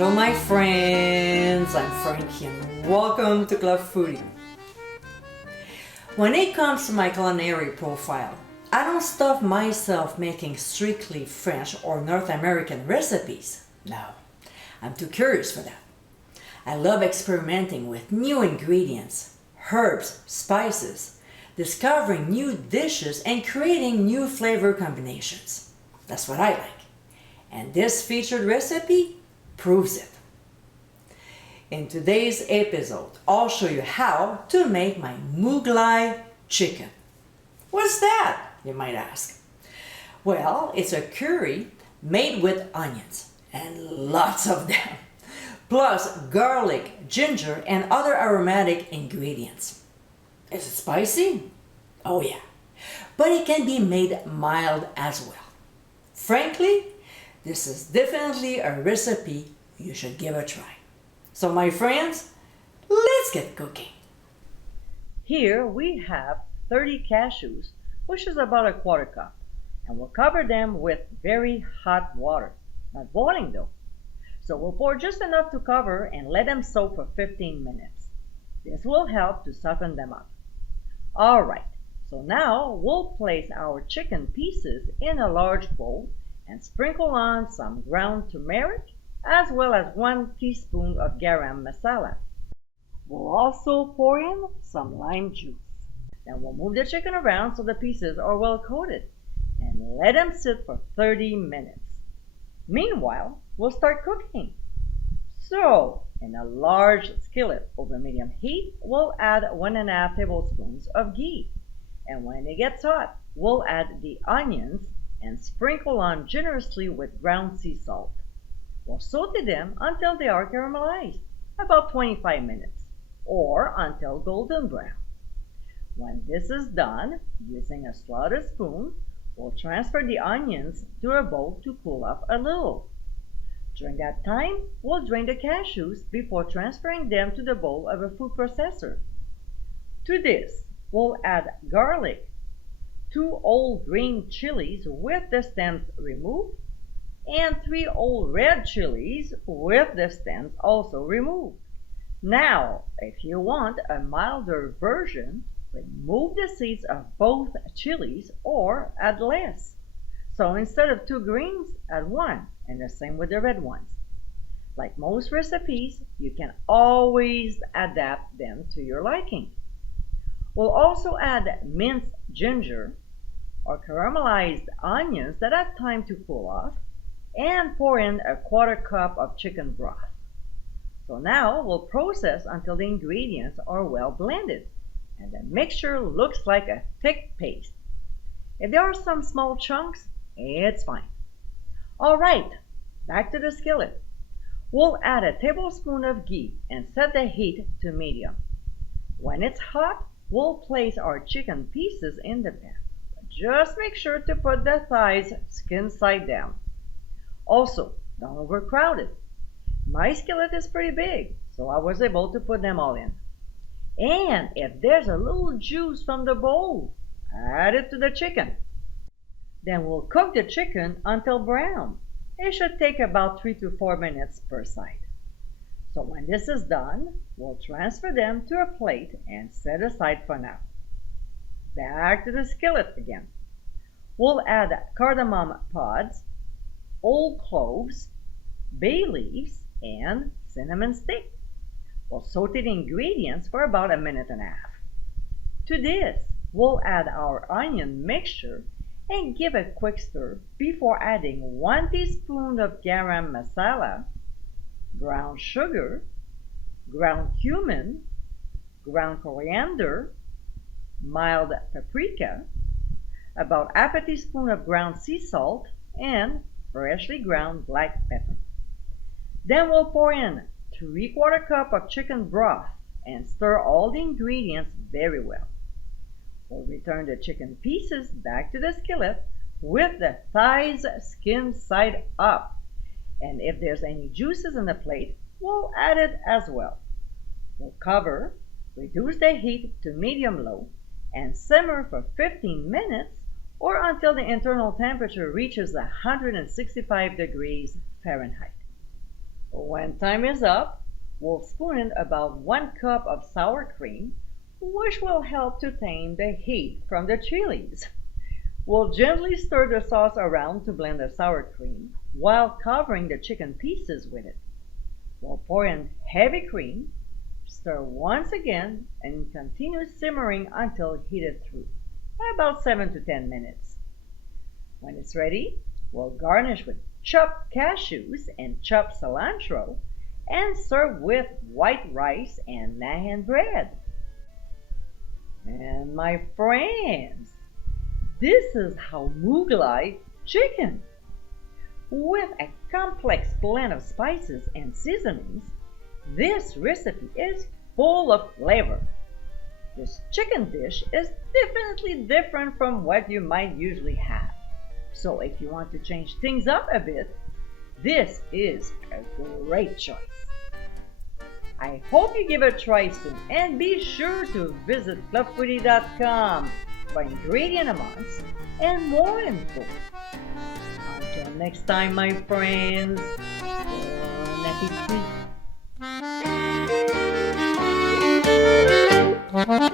Bonjour my friends, I'm Frankie and welcome to Club Foodie. When it comes to my culinary profile, I don't stuff myself making strictly French or North American recipes. No, I'm too curious for that. I love experimenting with new ingredients, herbs, spices, discovering new dishes and creating new flavor combinations. That's what I like. And this featured recipe proves it. In today's episode, I'll show you how to make my Mughlai chicken. What's that, you might ask? Well, it's a curry made with onions, and lots of them, plus garlic, ginger, and other aromatic ingredients. Is it spicy? Oh yeah, but it can be made mild as well. Frankly, this is definitely a recipe you should give a try. So my friends, let's get cooking. Here we have 30 cashews, which is about a quarter cup, and we'll cover them with very hot water, not boiling though. So we'll pour just enough to cover and let them soak for 15 minutes. This will help to soften them up. All right, so now we'll place our chicken pieces in a large bowl and sprinkle on some ground turmeric as well as 1 teaspoon of garam masala. We'll also pour in some lime juice. Then we'll move the chicken around so the pieces are well coated and let them sit for 30 minutes. Meanwhile, we'll start cooking. So, in a large skillet over medium heat, we'll add 1.5 tablespoons of ghee. And when it gets hot, we'll add the onions and sprinkle on generously with ground sea salt. We'll saute them until they are caramelized, about 25 minutes, or until golden brown. When this is done, using a slotted spoon, we'll transfer the onions to a bowl to cool off a little. During that time, we'll drain the cashews before transferring them to the bowl of a food processor. To this, we'll add garlic, 2 old green chilies with the stems removed, and 3 old red chilies with the stems also removed. Now, if you want a milder version, remove the seeds of both chilies or add less. So instead of 2 greens, add 1, and the same with the red ones. Like most recipes, you can always adapt them to your liking. We'll also add minced ginger or caramelized onions that have time to cool off, and pour in a quarter cup of chicken broth. So now we'll process until the ingredients are well blended and the mixture looks like a thick paste. If there are some small chunks, it's fine. All right, back to the skillet. We'll add a tablespoon of ghee and set the heat to medium. When it's hot, we'll place our chicken pieces in the pan. Just make sure to put the thighs skin side down. Also, don't overcrowd it. My skillet is pretty big, so I was able to put them all in. And if there's a little juice from the bowl, add it to the chicken. Then we'll cook the chicken until brown. It should take about 3 to 4 minutes per side. So when this is done, we'll transfer them to a plate and set aside for now. Back to the skillet again. We'll add cardamom pods, old cloves, bay leaves, and cinnamon stick. We'll saute the ingredients for about 1.5 minutes. To this, we'll add our onion mixture and give a quick stir before adding 1 teaspoon of garam masala, brown sugar, ground cumin, ground coriander, mild paprika, about 1/2 teaspoon of ground sea salt, and freshly ground black pepper. Then we'll pour in 3/4 cup of chicken broth and stir all the ingredients very well. We'll return the chicken pieces back to the skillet with the thighs skinned side up. And if there's any juices in the plate, we'll add it as well. We'll cover, reduce the heat to medium-low, and simmer for 15 minutes or until the internal temperature reaches 165 degrees Fahrenheit. When time is up, we'll spoon in about 1 cup of sour cream, which will help to tame the heat from the chilies. We'll gently stir the sauce around to blend the sour cream while covering the chicken pieces with it. We'll pour in heavy cream, stir once again, and continue simmering until heated through, about 7 to 10 minutes. When it's ready, we'll garnish with chopped cashews and chopped cilantro and serve with white rice and naan bread. And my friends, this is how Mughlai chicken, with a complex blend of spices and seasonings, this recipe is full of flavor. This chicken dish is definitely different from what you might usually have. So if you want to change things up a bit, this is a great choice. I hope you give it a try soon and be sure to visit flufffoodie.com for ingredient amounts and more info. Until next time, my friends, bon appetit!